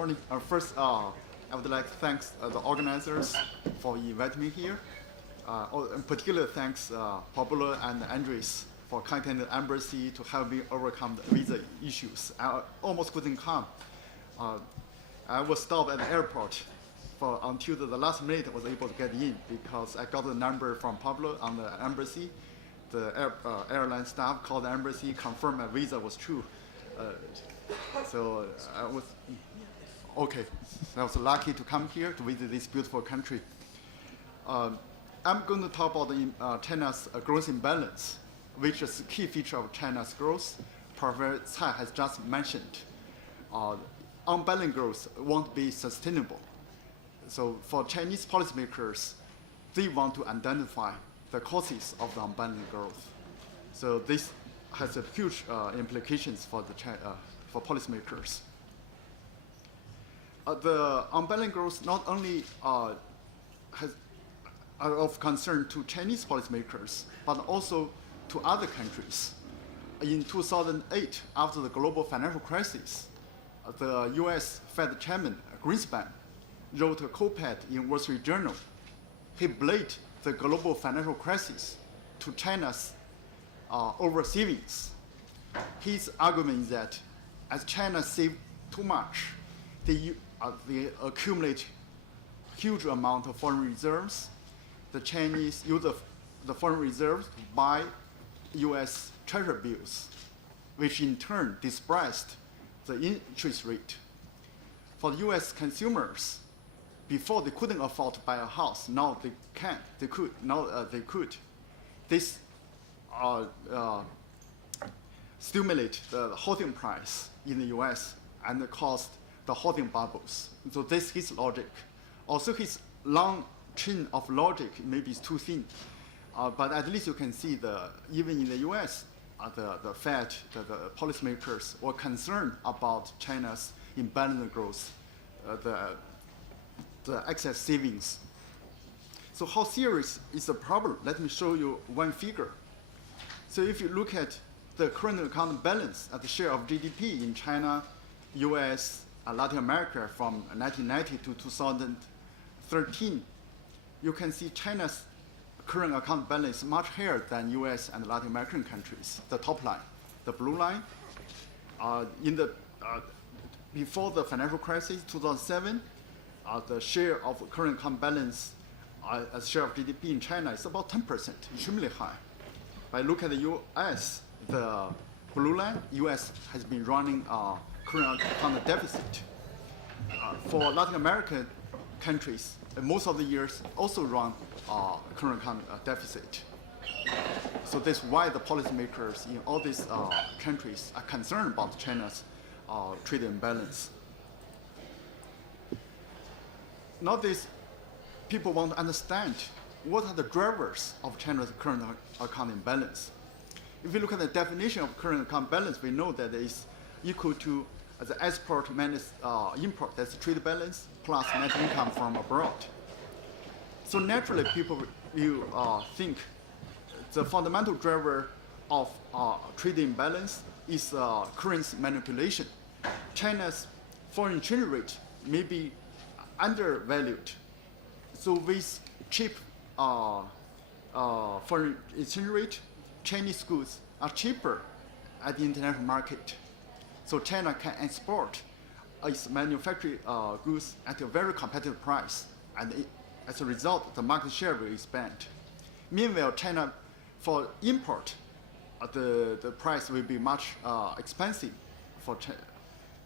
morning. First, I would like to thank the organizers for inviting me here. In particular, thanks Pablo and Andres for contacting the embassy to help me overcome the visa issues. I almost couldn't come. I was stopped at the airport until the last minute I was able to get in because I got the number from Pablo on the embassy. The airline staff called the embassy, confirmed my visa was true. So I was okay. I was lucky to come here to visit this beautiful country. I'm going to talk about China's growth imbalance, which is a key feature of China's growth. Professor Zhang has just mentioned. Unbalanced growth won't be sustainable. So for Chinese policymakers, they want to identify the causes of the unbalanced growth. So this has a huge implications for for policymakers. The unbalanced growth not only are of concern to Chinese policymakers, but also to other countries. In 2008, after the global financial crisis, the US Fed Chairman Greenspan wrote a co-op in Wall Street Journal. He blamed the global financial crisis to China's over savings. His argument is that as China saved too much, they accumulate huge amount of foreign reserves. The Chinese use the foreign reserves to buy US treasury bills, which in turn depressed the interest rate. For US consumers, before they couldn't afford to buy a house, now they can, they could, now they could. This stimulate the housing price in the US and caused the housing bubbles. So this is his logic. Also his long chain of logic maybe is too thin, but at least you can see even in the US, the Fed, the policymakers were concerned about China's imbalanced growth, the excess savings. So how serious is the problem? Let me show you one figure. So if you look at the current account balance at the share of GDP in China, US, Latin America from 1990 to 2013, you can see China's current account balance much higher than US and Latin American countries, the top line. The blue line, before the financial crisis, 2007, the share of current account balance as share of GDP in China is about 10%, extremely high. If I look at the US, the blue line, US has been running current account deficit. For Latin American countries, most of the years also run current account deficit. So that's why the policymakers in all these countries are concerned about China's trade imbalance. Nowadays, people want to understand what are the drivers of China's current account imbalance. If you look at the definition of current account balance, we know that it is equal to the export minus import, that's trade balance, plus net income from abroad. So naturally, people will think the fundamental driver of trade imbalance is currency manipulation. China's foreign exchange rate may be undervalued. So with cheap foreign exchange rate, Chinese goods are cheaper at the international market. So China can export its manufactured goods at a very competitive price, and as a result, the market share will expand. Meanwhile, China, for import, the price will be much expensive for China.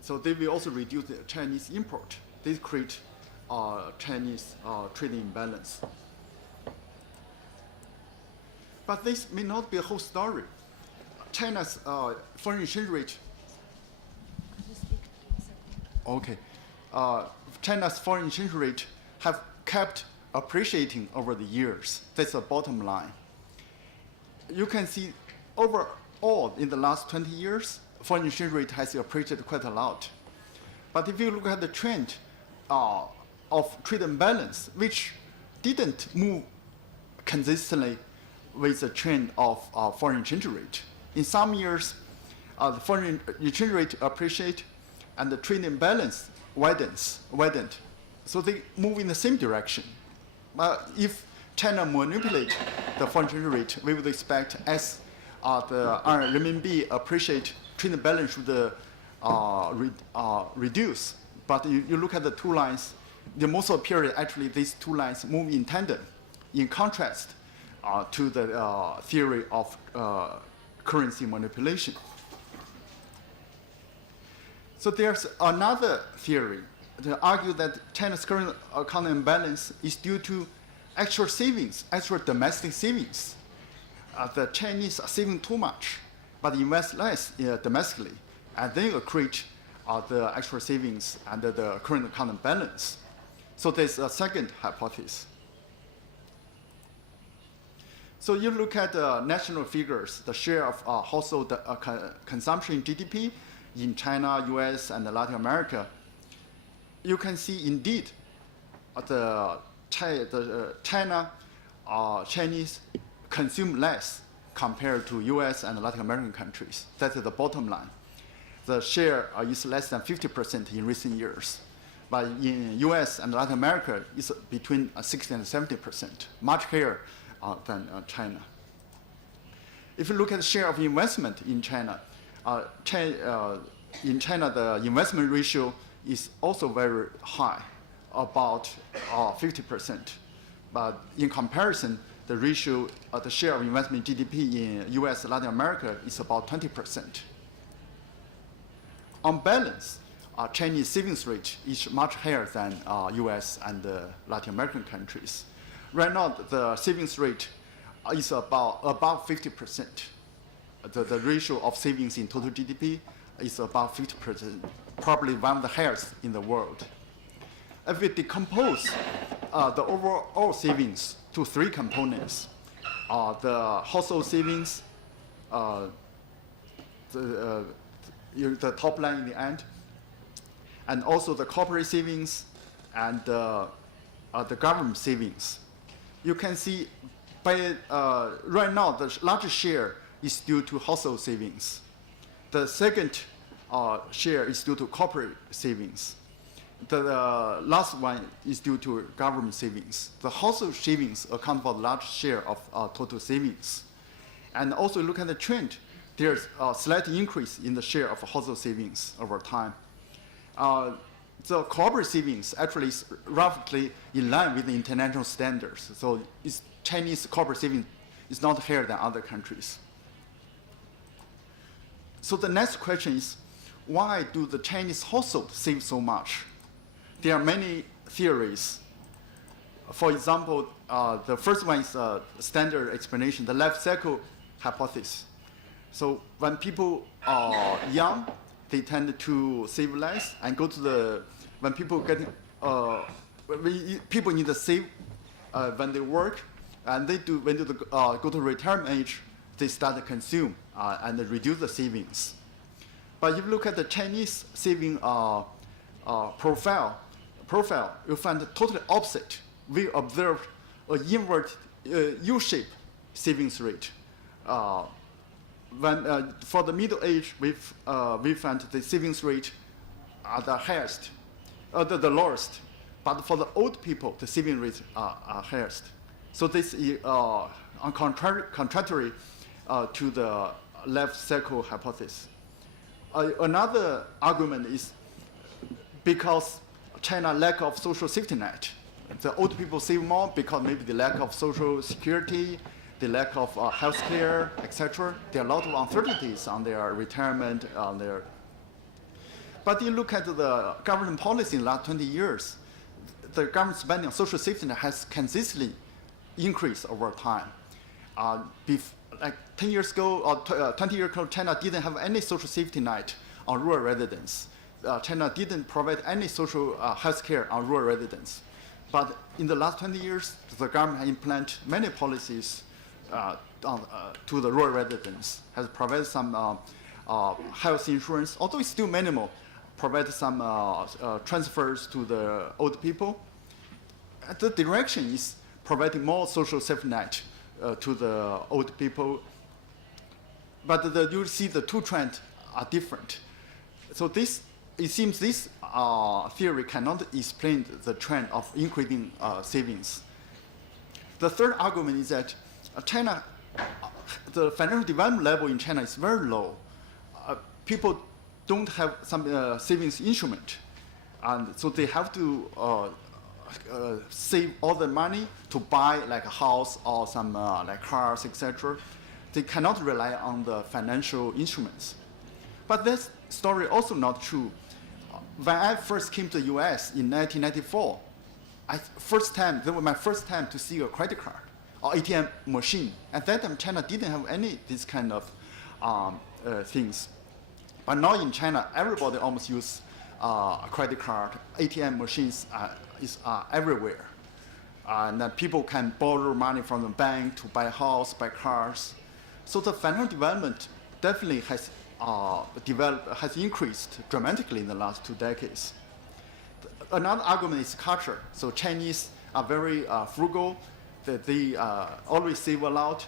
So they will also reduce the Chinese import. This create Chinese trading imbalance. But this may not be a whole story. China's foreign exchange rate. Okay, China's foreign exchange rate have kept appreciating over the years. That's the bottom line. You can see overall in the last 20 years, foreign exchange rate has appreciated quite a lot. But if you look at the trend of trade imbalance, which didn't move consistently with the trend of foreign exchange rate. In some years, the foreign exchange rate appreciate and the trade imbalance widened. So they move in the same direction. If China manipulate the foreign exchange rate, we would expect as the renminbi appreciate, trade balance should reduce. But you look at the two lines, the most of the period, actually these two lines move in tandem, in contrast to the theory of currency manipulation. So there's another theory to argue that China's current account imbalance is due to actual savings, actual domestic savings. The Chinese are saving too much, but invest less domestically, and then accrete the actual savings under the current account imbalance. So there's a second hypothesis. So you look at the national figures, the share of household consumption in GDP in China, US, and Latin America. You can see indeed Chinese consume less compared to US and Latin American countries. That's the bottom line. The share is less than 50% in recent years. But in US and Latin America, it's between 60 and 70%, much higher than China. If you look at the share of investment in China, the investment ratio is also very high, about 50%. But in comparison, the ratio, the share of investment in GDP in US and Latin America is about 20%. On balance, Chinese savings rate is much higher than US and Latin American countries. Right now, the savings rate is about 50%. The ratio of savings in total GDP is about 50%, probably one of the highest in the world. If we decompose the overall savings to three components, the household savings, the top line in the end, and also the corporate savings and the government savings. You can see by right now the largest share is due to household savings. The second share is due to corporate savings. The last one is due to government savings. The household savings account for the large share of total savings. And also look at the trend. There's a slight increase in the share of household savings over time. The corporate savings actually is roughly in line with the international standards. So Chinese corporate savings is not higher than other countries. So the next question is, why do the Chinese households save so much? There are many theories. For example, the first one is a standard explanation, the life cycle hypothesis. So when people are young, they tend to save less and go to the, when people get, people need to save when they work, and when they go to retirement age, they start to consume and reduce the savings. But if you look at the Chinese saving profile, you find totally opposite. We observed an inward U-shaped savings rate. For the middle age, we found the savings rate are the highest, the lowest. But for the old people, the saving rates are highest. So this is contrary to the life cycle hypothesis. Another argument is because China lack of social safety net. The old people save more because maybe the lack of social security, the lack of health care, etc. There are a lot of uncertainties on their retirement, on their. But you look at the government policy in the last 20 years, the government spending on social safety net has consistently increased over time. Like 10 years ago or 20 years ago, China didn't have any social safety net on rural residents. China didn't provide any social health care on rural residents. But in the last 20 years, the government has implemented many policies to the rural residents, has provided some health insurance, although it's still minimal, provided some transfers to the old people. The direction is providing more social safety net to the old people. But you see the two trends are different. So it seems this theory cannot explain the trend of increasing savings. The third argument is that China, the financial development level in China is very low. People don't have some savings instrument, and so they have to save all the money to buy like a house or some like cars, etc. They cannot rely on the financial instruments. But this story also not true. When I first came to the US in 1994, that was my first time to see a credit card or ATM machine. At that time, China didn't have any this kind of things. But now in China, everybody almost use a credit card. ATM machines are everywhere. And then people can borrow money from the bank to buy a house, buy cars. So the financial development definitely has increased dramatically in the last 2 decades. Another argument is culture. So Chinese are very frugal. They always save a lot.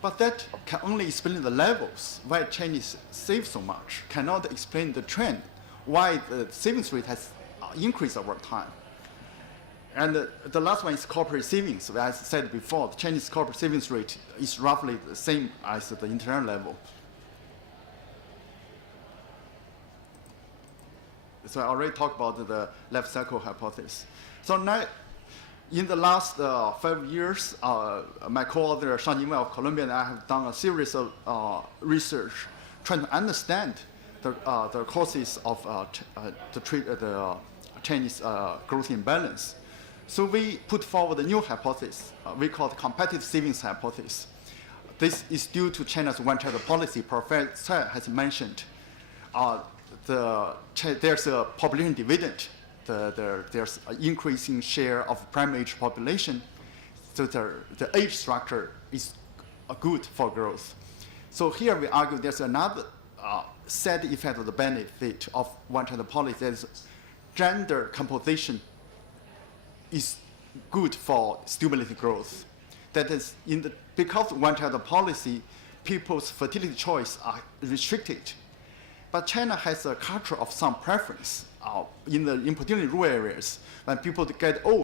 But that can only explain the levels why Chinese save so much, cannot explain the trend, why the savings rate has increased over time. And the last one is corporate savings. As I said before, the Chinese corporate savings rate is roughly the same as the international level. So I already talked about the life cycle hypothesis. So now, in the last 5 years, my co-author Zhang of Columbia and I have done a series of research trying to understand the causes of the Chinese growth imbalance. So we put forward a new hypothesis. We call it competitive savings hypothesis. This is due to China's one-child policy. Professor has mentioned there's a population dividend. There's an increasing share of prime age population, so the age structure is good for growth. So here we argue there's another side effect of the benefit of one-child policy. That is, gender composition is good for stimulating growth. That is, because of one-child policy, people's fertility choice are restricted. But China has a culture of some preference, in particular rural areas. When people get old,